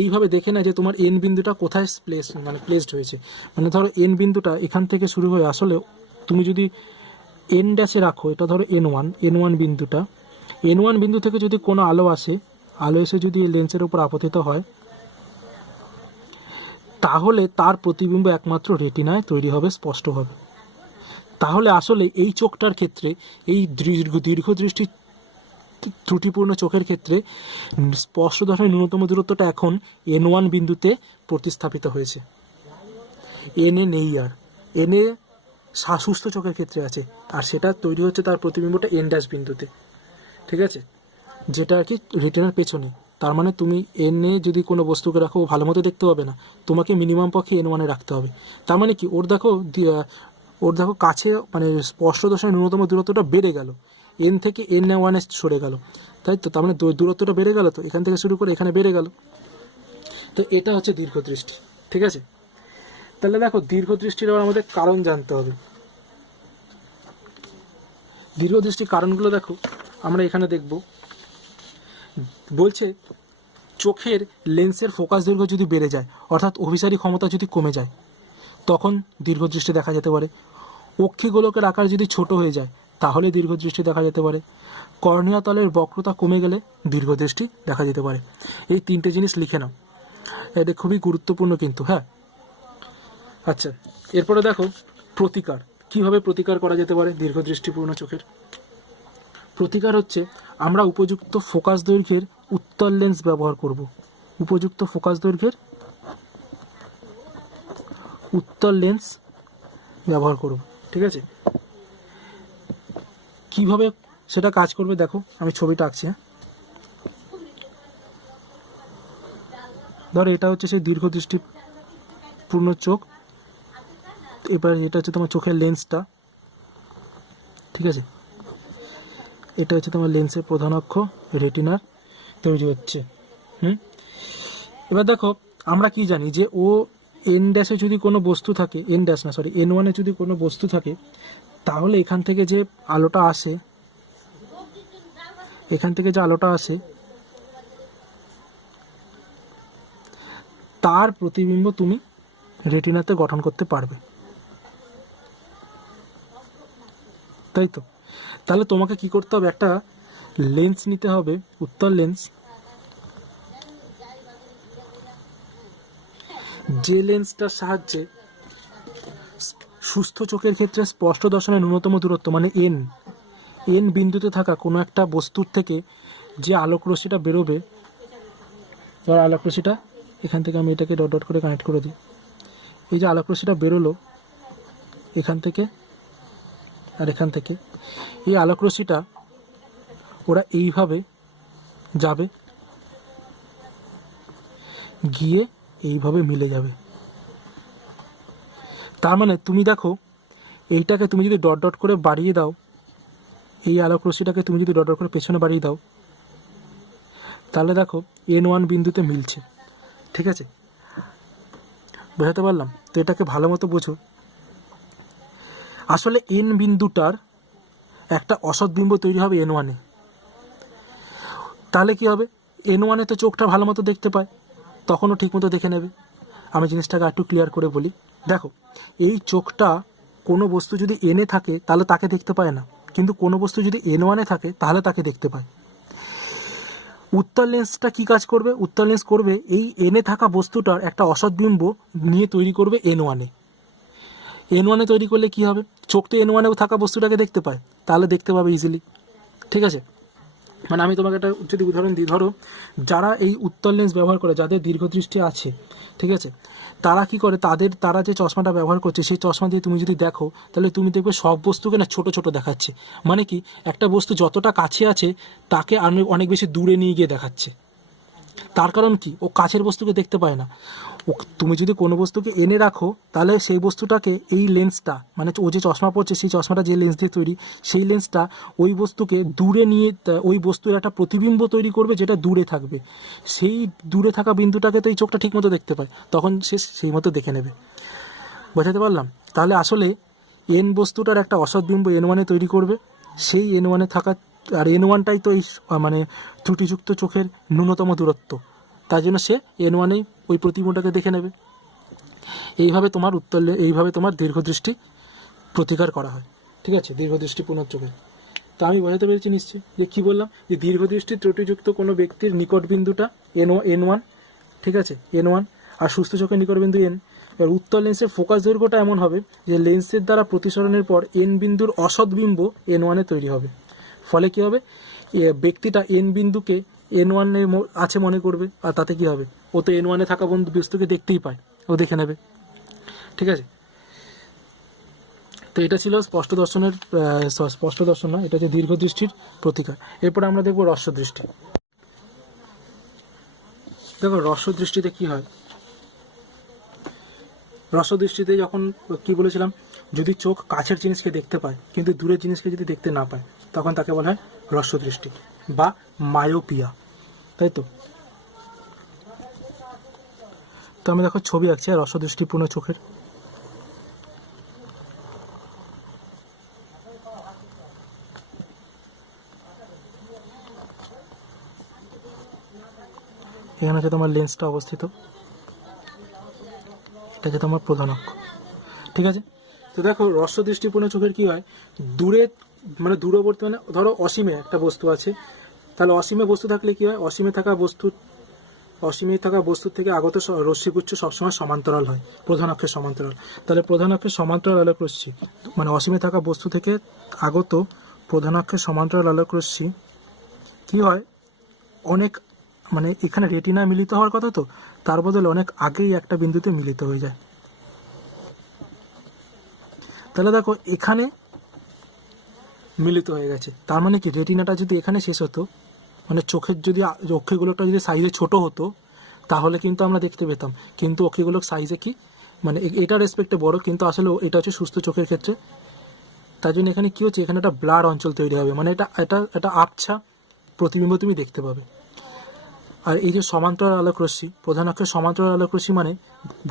এইভাবে দেখে নেয় যে তোমার এন বিন্দুটা কোথায় প্লেসড হয়েছে। মানে ধরো এন বিন্দুটা এখান থেকে শুরু হয়ে, আসলে তুমি যদি এন ড্যাশে রাখো, এটা ধরো এন ওয়ান বিন্দুটা, এন ওয়ান বিন্দু থেকে যদি কোনো আলো আসে, আলো এসে যদি এই লেন্সের উপর আপতিত হয়, তাহলে তার প্রতিবিম্ব একমাত্র রেটিনায় তৈরি হবে স্পষ্টভাবে। তাহলে আসলে এই চোখটার ক্ষেত্রে, এই দীর্ঘদৃষ্টি ত্রুটিপূর্ণ চোখের ক্ষেত্রে স্পর্শ দর্শনের ন্যূনতম দূরত্বটা এখন এন ওয়ান বিন্দুতে প্রতিস্থাপিত হয়েছে, এন এ নেই আর, এন এ সুস্থ চোখের ক্ষেত্রে আছে, আর সেটা তৈরি হচ্ছে তার প্রতিবিম্বটা এন ড্যাশ বিন্দুতে, ঠিক আছে, যেটা আর কি রেটিনার পেছনে। তার মানে তুমি এন এ যদি কোনো বস্তুকে রাখো, ও ভালো মতো দেখতে পাবে না, তোমাকে মিনিমাম পক্ষে এন ওয়ানে রাখতে হবে। তার মানে কি, ওর দেখো কাছে, মানে স্পর্শ দর্শনের ন্যূনতম দূরত্বটা বেড়ে গেল, এন থেকে এন ওয়ানে সরে গেল, তাই তো। তার মানে দূরত্বটা বেড়ে গেল, তো এখান থেকে শুরু করে এখানে বেড়ে গেল। তো এটা হচ্ছে দীর্ঘদৃষ্টি, ঠিক আছে। তাহলে দেখো দীর্ঘদৃষ্টির আবার আমাদের কারণ জানতে হবে। দীর্ঘদৃষ্টির কারণগুলো দেখো আমরা এখানে দেখব। বলছে চোখের লেন্সের ফোকাস দৈর্ঘ্য যদি বেড়ে যায়, অর্থাৎ অভিসারী ক্ষমতা যদি কমে যায়, তখন দীর্ঘদৃষ্টি দেখা যেতে পারে। অক্ষিগোলকের আকার যদি ছোট হয়ে যায়, তাহলে দীর্ঘদৃষ্টি দেখা যেতে পারে। কর্নিয়া তলের বক্রতা কমে গেলে দীর্ঘদৃষ্টি দেখা যেতে পারে। এই তিনটে জিনিস লিখে নাও, এটা খুবই গুরুত্বপূর্ণ কিন্তু। হ্যাঁ, আচ্ছা, এরপরে দেখো প্রতিকার, কিভাবে প্রতিকার করা যেতে পারে দীর্ঘদৃষ্টিপূর্ণ চোখের। প্রতিকার হচ্ছে আমরা উপযুক্ত ফোকাস দৈর্ঘ্যের উত্তল লেন্স ব্যবহার করব। উপযুক্ত ফোকাস দৈর্ঘ্যের উত্তল লেন্স ব্যবহার করব, ঠিক আছে। কিভাবে সেটা কাজ করবে দেখো, আমি ছবিটা আঁকছি। হ্যাঁ, ধরো এটা হচ্ছে সেই দীর্ঘদৃষ্টিপূর্ণ চোখ, এবার এটা হচ্ছে তোমার চোখের লেন্সটা, ঠিক আছে। এটা হচ্ছে তোমার লেন্সের প্রধান অক্ষ, রেটিনার তৈরি হচ্ছে। এবার দেখো আমরা কি জানি যে ও এন ড্যাশে যদি কোনো বস্তু থাকে, এন ওয়ানে যদি কোনো বস্তু থাকে, তাহলে এখান থেকে যে আলোটা আসে, তার প্রতিবিম্ব তুমি রেটিনাতে গঠন করতে পারবে, তাই তো। তাহলে তোমাকে কি করতে হবে, একটা লেন্স নিতে হবে, উত্তল লেন্স, যে লেন্সটার সাহায্যে সুস্থ চোখের ক্ষেত্রে স্পষ্ট দর্শনের ন্যূনতম দূরত্ব, মানে এন বিন্দুতে থাকা কোনো একটা বস্তুর থেকে যে আলোক রশ্মিটা বেরোবে, ধর আলোক রশ্মিটা এখান থেকে, আমি এটাকে ডট ডট করে কানেক্ট করে দিই, এই যে আলোক রশ্মিটা বেরোলো এখান থেকে আর এখান থেকে, এই আলোক রশ্মিটা ওরা এইভাবে যাবে, গিয়ে এইভাবে মিলে যাবে। তার মানে তুমি দেখো এইটাকে তুমি যদি ডট ডট করে বাড়িয়ে দাও, এই আলোক রশ্মিটাকে তুমি যদি ডট ডট করে পেছনে বাড়িয়ে দাও, তাহলে দেখো N1 বিন্দুতে মিলছে, ঠিক আছে, বোঝাতে পারলাম? তো এটাকে ভালো মতো বোঝো। আসলে N বিন্দুটার একটা অসৎ বিম্ব তৈরি হবে N1-এ। তাহলে কি হবে, N1-এ তো চোখটা ভালো মতো দেখতে পায়, তখনও ঠিক মতো দেখে নেবে। আমি জিনিসটাকে একটু ক্লিয়ার করে বলি। দেখো, এই চোখটা কোনো বস্তু যদি N-এ থাকে তাহলে তাকে দেখতে পায় না, কিন্তু কোনো বস্তু যদি N1-এ থাকে তাহলে তাকে দেখতে পায়। উত্তর লেন্সটা কি কাজ করবে? উত্তর লেন্স করবে এই N-এ থাকা বস্তুটার একটা অসৎ বিম্ব নিয়ে তৈরি করবে N1-এ। N1-এ তৈরি করলে কি হবে, চোখ তো N1-এও থাকা বস্তুটাকে দেখতে পায়, তাহলে দেখতে পাবে ইজিলি, ঠিক আছে? মানে আমি তোমাকে একটা যদি উদাহরণ দিই, ধরো যারা এই উত্তর লেন্স ব্যবহার করে, যাদের দীর্ঘদৃষ্টি আছে, ঠিক আছে, তারা কি করে, তারা যে চশমাটা ব্যবহার করছে সেই চশমা দিয়ে তুমি যদি দেখো তাহলে তুমি দেখবে সব বস্তুকে না ছোট ছোট দেখাচ্ছে। মানে কি, একটা বস্তু যতটা কাছে আছে তাকে অনেক বেশি দূরে নিয়ে গিয়ে দেখাচ্ছে। তার কারণ কি, ও কাছের বস্তুকে দেখতে পায় না। তুমি যদি কোনো বস্তুকে এনে রাখো তাহলে সেই বস্তুটাকে এই লেন্সটা, মানে ও যে চশমা পড়ছে সেই চশমাটা যে লেন্স দিয়ে তৈরি, সেই লেন্সটা ওই বস্তুকে দূরে নিয়ে ওই বস্তুর একটা প্রতিবিম্ব তৈরি করবে যেটা দূরে থাকবে। সেই দূরে থাকা বিন্দুটাকে তো এই চোখটা ঠিক মতো দেখতে পায়, তখন সে সেই মতো দেখে নেবে। বোঝাতে পারলাম? তাহলে আসলে এন বস্তুটার একটা অসৎ বিম্ব N1-এ তৈরি করবে, সেই N1-এ থাকা, আর N1-টাই তো এই মানে ত্রুটিযুক্ত চোখের ন্যূনতম দূরত্ব, তাই জন্য সে N1-এই ওই প্রতিবিম্বটাকে দেখে নেবে। এইভাবে তোমার দীর্ঘদৃষ্টি প্রতিকার করা হয়, ঠিক আছে, দীর্ঘদৃষ্টিপূর্ণ চোখের। তা আমি বোঝাতে পেরেছি নিশ্চয়ই যে কী বললাম, যে দীর্ঘদৃষ্টি ত্রুটিযুক্ত কোনো ব্যক্তির নিকট বিন্দুটা N1, ঠিক আছে, N1, আর সুস্থ চোখের নিকট বিন্দু N। এবার উত্তর লেন্সের ফোকাস দৈর্ঘ্যটা এমন হবে যে লেন্সের দ্বারা প্রতিসরণের পর N বিন্দুর অসৎ বিম্ব N1-এ তৈরি হবে। ফলে কী হবে, ব্যক্তিটা N বিন্দুকে N1-এ আছে মনে করবে, আর তাতে কী হবে, ও তো N1-এ থাকা বস্তুকে দেখতেই পায়, ও দেখে নেবে, ঠিক আছে। তো এটা ছিল স্পষ্ট দর্শন না, এটা হচ্ছে দীর্ঘদৃষ্টির প্রতিকার। এরপরে আমরা দেখব হ্রস্ব দৃষ্টি। দেখো হ্রস্ব দৃষ্টিতে কি হয়, হ্রস্ব দৃষ্টিতে যখন কি বলেছিলাম, যদি চোখ কাছের জিনিসকে দেখতে পায় কিন্তু দূরের জিনিসকে যদি দেখতে না পায় তখন তাকে বলা হয় হ্রস্ব দৃষ্টি বা মায়োপিয়া, তাই তো। তো আমি দেখো ছবি আঁকছি আর হ্রস্ব দৃষ্টিপূর্ণ চোখের। এখানে হচ্ছে তোমার লেন্সটা অবস্থিত, এটা হচ্ছে তোমার প্রধান অক্ষ, ঠিক আছে। তো দেখো হ্রস্ব দৃষ্টিপূর্ণ চোখের কি হয়, দূরে মানে দূরবর্তী, মানে ধরো অসীমে একটা বস্তু আছে, তাহলে অসীমে বস্তু থাকলে কি হয়, অসীমে থাকা বস্তুর থেকে আগত রশ্মিগুচ্ছ সবসময় সমান্তরাল হয়, প্রধান অক্ষের সমান্তরাল। তাহলে প্রধান অক্ষের সমান্তরাল আলোক রশ্মি, মানে অসীমে থাকা বস্তু থেকে আগত প্রধান অক্ষের সমান্তরাল আলোক রশ্মি কি হয়, অনেক, মানে এখানে রেটিনা মিলিত হওয়ার কথা, তো তার বদলে অনেক আগেই একটা বিন্দুতে মিলিত হয়ে যায়। তাহলে দেখো এখানে মিলিত হয়ে গেছে, তার মানে কি, রেটিনাটা যদি এখানে শেষ হতো, মানে চোখের যদি অক্ষিগোলকটা যদি সাইজে ছোট হতো তাহলে কিন্তু আমরা দেখতে পেতাম, কিন্তু অক্ষিগোলক সাইজে কি, মানে এটা রেসপেক্টে বড়, কিন্তু আসলে এটা হচ্ছে সুস্থ চোখের ক্ষেত্রে। তার জন্য এখানে কি হচ্ছে, এখানে একটা ব্লার অঞ্চল তৈরি হবে, মানে এটা আবছা প্রতিবিম্ব তুমি দেখতে পাবে। আর এই যে সমান্তরাল আলোক রশ্মি, প্রধান অক্ষের সমান্তরাল আলোক রশ্মি, মানে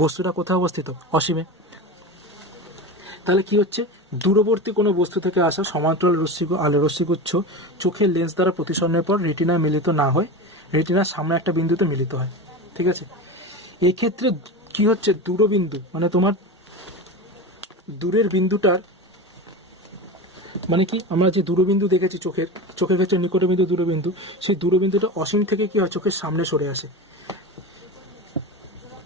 বস্তুটা কোথায় অবস্থিত, অসীমে। তাহলে কি হচ্ছে, দূরবর্তী কোনো বস্তু থেকে আসা সমান্তরাল রশ্মিগুচ্ছ চোখের লেন্স দ্বারা প্রতিসরণের পর রেটিনায় মিলিত না হয়, রেটিনার সামনে একটা বিন্দুতে মিলিত হয়, ঠিক আছে। এক্ষেত্রে কি হচ্ছে, দূরবিন্দু, মানে তোমার দূরের বিন্দুটার, মানে কি, আমরা যে দূরবিন্দু দেখেছি চোখের ক্ষেত্রে নিকট বিন্দু দূরবিন্দু, সেই দূরবিন্দুটা অসীম থেকে কি হয়, চোখের সামনে সরে আসে।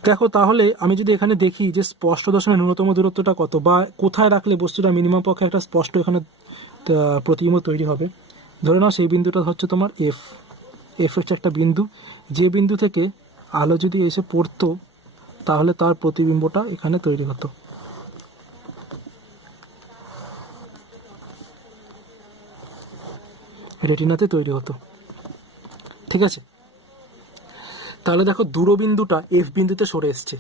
দেখো তাহলে আমি যদি এখানে দেখি যে স্পষ্ট দর্শনের ন্যূনতম দূরত্বটা কত, বা কোথায় রাখলে বস্তুটা মিনিমাম পক্ষে একটা স্পষ্ট এখানে প্রতিবিম্ব তৈরি হবে, ধরে নাও সেই বিন্দুটা হচ্ছে তোমার এফ হচ্ছে একটা বিন্দু, যে বিন্দু থেকে আলো যদি এসে পড়তো তাহলে তার প্রতিবিম্বটা এখানে তৈরি হতো। রেটিনাতে তৈরি হতো, ঠিক আছে। তাহলে দেখো দূরবিন্দুটা এফ বিন্দুতে সরে এসছে,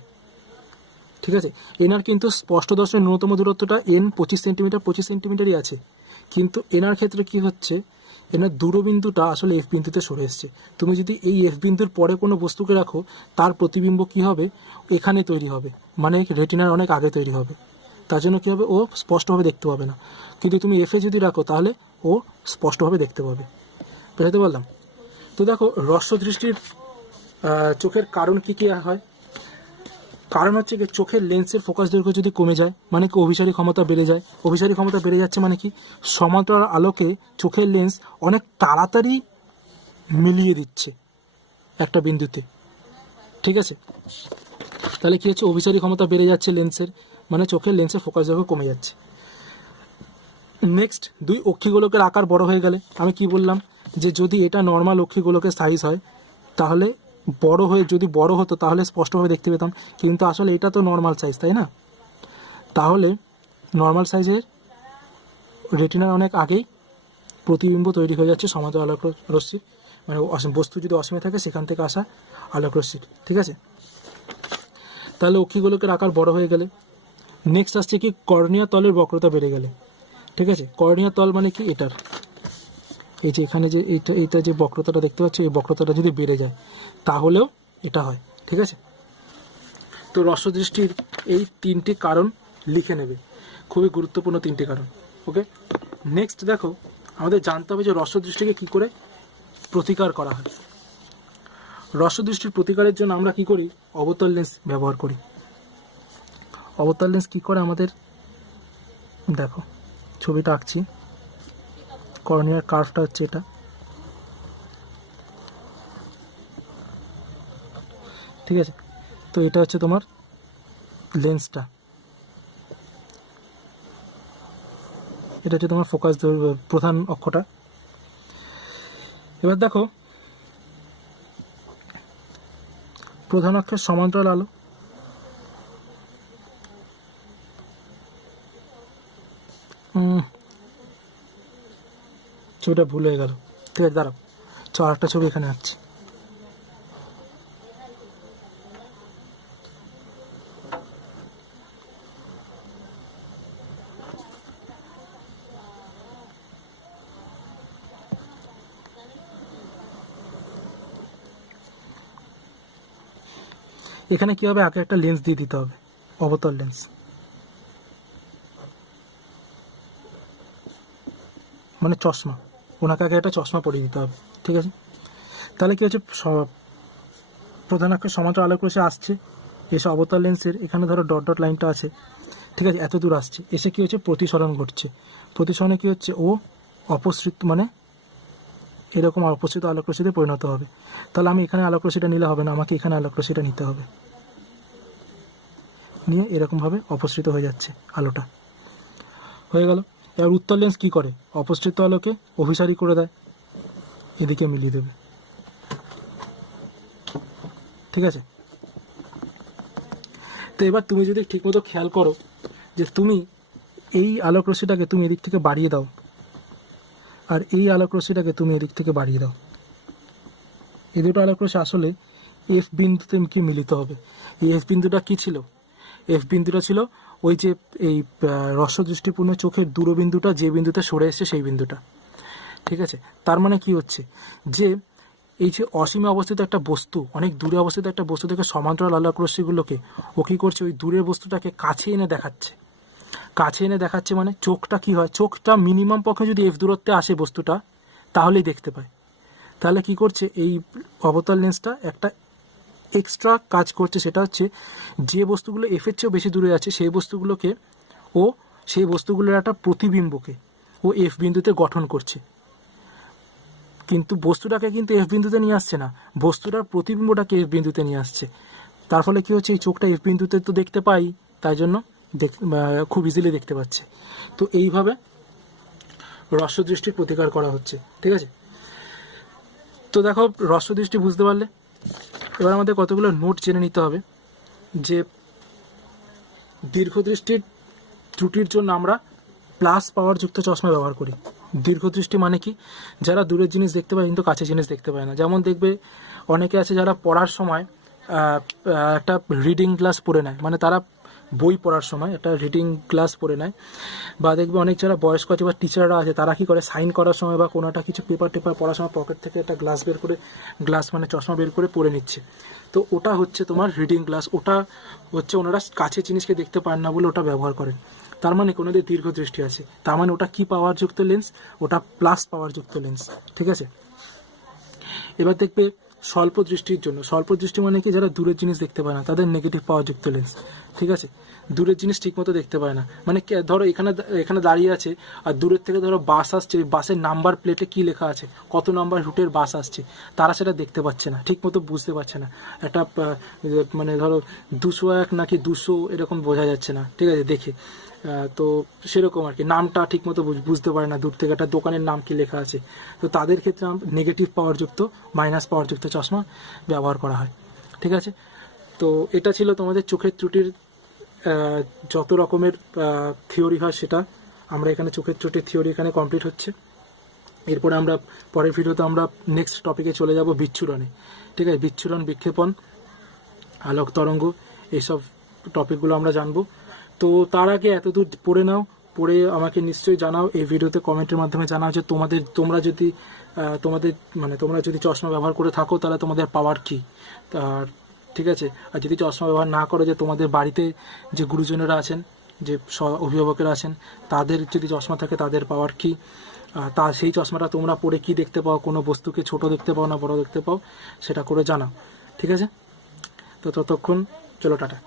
ঠিক আছে। এনার কিন্তু স্পষ্ট দর্শনের ন্যূনতম দূরত্বটা N 25 সেন্টিমিটারই আছে, কিন্তু এনার ক্ষেত্রে কি হচ্ছে, এর দূরবিন্দুটা আসলে এফ বিন্দুতে সরে এসছে। তুমি যদি এই এফ বিন্দুর পরে কোনো বস্তুকে রাখো, তার প্রতিবিম্ব কি হবে, এখানে তৈরি হবে, মানে রেটিনার অনেক আগে তৈরি হবে। তার জন্য কী হবে, ও স্পষ্টভাবে দেখতে পাবে না। কিন্তু তুমি এফে যদি রাখো তাহলে ও স্পষ্টভাবে দেখতে পাবে। বুঝাতে পারলাম? তো দেখো, হ্রস্ব দৃষ্টির চোখের কারণ কী কী হয়। কারণ হচ্ছে কি, চোখের লেন্সের ফোকাস দৈর্ঘ্য যদি কমে যায়, মানে কি অভিসারী ক্ষমতা বেড়ে যায়। অভিসারী ক্ষমতা বেড়ে যাচ্ছে মানে কি, সমান্তরাল আলোকে চোখের লেন্স অনেক তাড়াতাড়ি মিলিয়ে দিচ্ছে একটা বিন্দুতে। ঠিক আছে, তাহলে কী হচ্ছে, অভিসারী ক্ষমতা বেড়ে যাচ্ছে লেন্সের, মানে চোখের লেন্সের ফোকাস দৈর্ঘ্য কমে যাচ্ছে। নেক্সট, দুই অক্ষিগোলকের আকার বড় হয়ে গেলে, আমি কি বললাম, যে যদি এটা নর্মাল অক্ষিগোলকের সাইজ হয় তাহলে বড় হয়ে, যদি বড় হতো তাহলে স্পষ্টভাবে দেখতে পেতাম, কিন্তু আসলে এটা তো নর্মাল সাইজ, তাই না? তাহলে নর্মাল সাইজের রেটিনার অনেক আগেই প্রতিবিম্ব তৈরি হয়ে যাচ্ছে সমান্তরাল আলোক রশ্মির, মানে বস্তু যদি অসীমে থাকে সেখান থেকে আসা আলোক রশ্মির। ঠিক আছে, তাহলে অক্ষিগোলকের আকার বড় হয়ে গেলে নেক্সট আসছে কি, কর্নিয়া তলের বক্রতা বেড়ে গেলে। ঠিক আছে, কর্নিয়া তল মানে কি, এটার এই যে এখানে যে এইটা যে বক্রতাটা দেখতে পাচ্ছি, এই বক্রতাটা যদি বেড়ে যায় তাহলেও এটা হয়। ঠিক আছে, তো হ্রস্ব দৃষ্টির এই তিনটি কারণ লিখে নেবে, খুবই গুরুত্বপূর্ণ তিনটি কারণ। ওকে, নেক্সট দেখো, আমাদের জানতে হবে যে হ্রস্ব দৃষ্টিকে কী করে প্রতিকার করা হয়। হ্রস্ব দৃষ্টির প্রতিকারের জন্য আমরা কি করি, অবতল লেন্স ব্যবহার করি। অবতল লেন্স কী করে আমাদের, দেখো ছবিটা আঁকছি, কর্নিয়ার কার্ভটা হচ্ছে এটা। ঠিক আছে, তো এটা হচ্ছে তোমার লেন্সটা, এটা হচ্ছে তোমার ফোকাস প্রধান অক্ষটা। এবার দেখো, প্রধান অক্ষের সমান্তরাল আলো, ছবিটা ভুল হয়ে গেল। ঠিক আছে, দাঁড়াও, আর একটা ছবি এখানে আঁকছি। এখানে কি হবে, আগে একটা লেন্স দিয়ে দিতে হবে, অবতল লেন্স, মানে চশমা, ওনাকে আগে একটা চশমা পরিয়ে দিতে হবে। ঠিক আছে, তাহলে কি হচ্ছে, প্রধান অক্ষের সমান্তরাল আলোক রশ্মি আসছে, এসে অবতল লেন্সের এখানে ধরো ডট ডট লাইনটা আছে, ঠিক আছে, এত দূর আসছে, এসে কি হচ্ছে, প্রতিসরণ ঘটছে। প্রতিসরণে কি হচ্ছে, ও অপসৃত, মানে এরকম অপসৃত আলোক রশ্মিতে পরিণত হবে। তাহলে আমি এখানে আলোক রশ্মিটা নিলে হবে না, আমাকে এখানে আলোক রশ্মিটা নিতে হবে, নিয়ে এরকমভাবে অপসৃত হয়ে যাচ্ছে আলোটা, হয়ে গেল। এবার উত্তল লেন্স কী করে, অপসৃত আলোকে অভিসারী করে দেয়, এদিকে মিলিয়ে দেবে। ঠিক আছে, তো এবার তুমি যদি ঠিকমতো খেয়াল করো যে তুমি এই আলোক রশ্মিটাকে তুমি এদিক থেকে বাড়িয়ে দাও, আর এই আলোক রশ্মিটাকে তুমি এদিক থেকে বাড়িয়ে দাও, এই দুটো আলোক রশ্মি আসলে এফ বিন্দুতে কি মিলিত হবে। এই এফ বিন্দুটা কি ছিল, এফ বিন্দুটা ছিল ওই যে এই হ্রস্ব দৃষ্টিপূর্ণ চোখের দূরবিন্দুটা যে বিন্দুতে সরে এসছে সেই বিন্দুটা। ঠিক আছে, তার মানে কি হচ্ছে, যে এই যে অসীমে অবস্থিত একটা বস্তু, অনেক দূরে অবস্থিত একটা বস্তু থেকে সমান্তরাল আলোক রশ্মিগুলোকে ও কী করছে, ওই দূরের বস্তুটাকে কাছে এনে দেখাচ্ছে। কাছে এনে দেখাচ্ছে মানে চোখটা কি হয়, চোখটা মিনিমাম পক্ষে যদি এফ দূরত্বে আসে বস্তুটা তাহলেই দেখতে পায়। তাহলে কি করছে, এই অবতল লেন্সটা একটা এক্সট্রা কাজ করছে, সেটা হচ্ছে যে বস্তুগুলো এফের চেয়েও বেশি দূরে আছে সেই বস্তুগুলোকে ও সেই বস্তুগুলোর একটা প্রতিবিম্বকে ও এফ বিন্দুতে গঠন করছে। কিন্তু বস্তুটাকে কিন্তু এফ বিন্দুতে নিয়ে আসছে না, বস্তুটার প্রতিবিম্বটাকে এফ বিন্দুতে নিয়ে আসছে। তার ফলে কী হচ্ছে, এই চোখটা এফ বিন্দুতে তো দেখতে পাই, তাই জন্য খুব ইজিলি দেখতে পাচ্ছে। তো এইভাবে হ্রস্ব দৃষ্টির প্রতিকার করা হচ্ছে। ঠিক আছে, তো দেখো হ্রস্ব দৃষ্টি বুঝতে পারলে, এবার আমাদের কতগুলো নোট জেনে নিতে হবে। যে দীর্ঘদৃষ্টির ত্রুটির জন্য আমরা প্লাস পাওয়ারযুক্ত চশমা ব্যবহার করি। দীর্ঘদৃষ্টি মানে কি, যারা দূরের জিনিস দেখতে পায় কিন্তু কাছে জিনিস দেখতে পায় না। যেমন দেখবে অনেকে আছে যারা পড়ার সময় একটা রিডিং গ্লাস পরে নেয়, মানে তারা বই পড়ার সময় একটা রিডিং গ্লাস পরে নেয়। বা দেখবে অনেক যারা বয়স্ক আছে বা টিচাররা আছে তারা কি করে সাইন করার সময় বা কোনো একটা কিছু পেপার টেপার পড়ার সময় পকেট থেকে একটা গ্লাস বের করে, গ্লাস মানে চশমা বের করে পড়ে নিচ্ছে। তো ওটা হচ্ছে তোমার রিডিং গ্লাস। ওটা হচ্ছে ওনারা কাছে জিনিসকে দেখতে পান না বলে ওটা ব্যবহার করেন। তার মানে ওনাদের দীর্ঘ দৃষ্টি আছে। তার মানে ওটা কি পাওয়ারযুক্ত লেন্স? ওটা প্লাস পাওয়ারযুক্ত লেন্স। ঠিক আছে, এবার দেখবে স্বল্প দৃষ্টির জন্য, স্বল্প দৃষ্টি মানে কি, যারা দূরের জিনিস দেখতে পায় না তাদের নেগেটিভ পাওয়ারযুক্ত লেন্স। ঠিক আছে, দূরের জিনিস ঠিক মতো দেখতে পায় না, মানে ধরো এখানে এখানে দাঁড়িয়ে আছে আর দূরের থেকে ধরো বাস আসছে, বাসের নাম্বার প্লেটে কি লেখা আছে, কত নাম্বার রুটের বাস আসছে, তারা সেটা দেখতে পাচ্ছে না, ঠিক মতো বুঝতে পারছে না। একটা মানে ধরো 201 নাকি 200 এরকম বোঝা যাচ্ছে না, ঠিক আছে দেখে। তো সেরকম আর কি, নামটা ঠিক মতো বুঝতে পারে না দূর থেকে, একটা দোকানের নাম কি লেখা আছে। তো তাদের ক্ষেত্রে নেগেটিভ পাওয়ারযুক্ত, মাইনাস পাওয়ারযুক্ত চশমা ব্যবহার করা হয়। ঠিক আছে, তো এটা ছিল তোমাদের চোখের ত্রুটির যত রকমের থিওরি হয় সেটা আমরা এখানে, চোখের ত্রুটির থিওরি এখানে কমপ্লিট হচ্ছে। এরপরে আমরা পরের ভিডিওতে আমরা নেক্সট টপিকে চলে যাব বিচ্ছুরণে। ঠিক আছে, বিচ্ছুরণ, বিক্ষেপণ, আলোক তরঙ্গ, এইসব টপিকগুলো আমরা জানবো। তো তার আগে এতদূর পড়ে নাও, পড়ে আমাকে নিশ্চয়ই জানাও এই ভিডিওতে কমেন্টের মাধ্যমে জানাও যে তোমরা যদি চশমা ব্যবহার করে থাকো তাহলে তোমাদের পাওয়ার কী। আর ঠিক আছে, আর যদি চশমা ব্যবহার না করো, যে তোমাদের বাড়িতে যে গুরুজনেরা আছেন, যে অভিভাবকেরা আছেন, তাদের যদি চশমা থাকে তাদের পাওয়ার কী, সেই চশমাটা তোমরা পরে কি দেখতে পাও, কোনো বস্তুকে ছোট দেখতে পাও না বড় দেখতে পাও, সেটা করে জানাও। ঠিক আছে, তো ততক্ষণ চলো টাটা।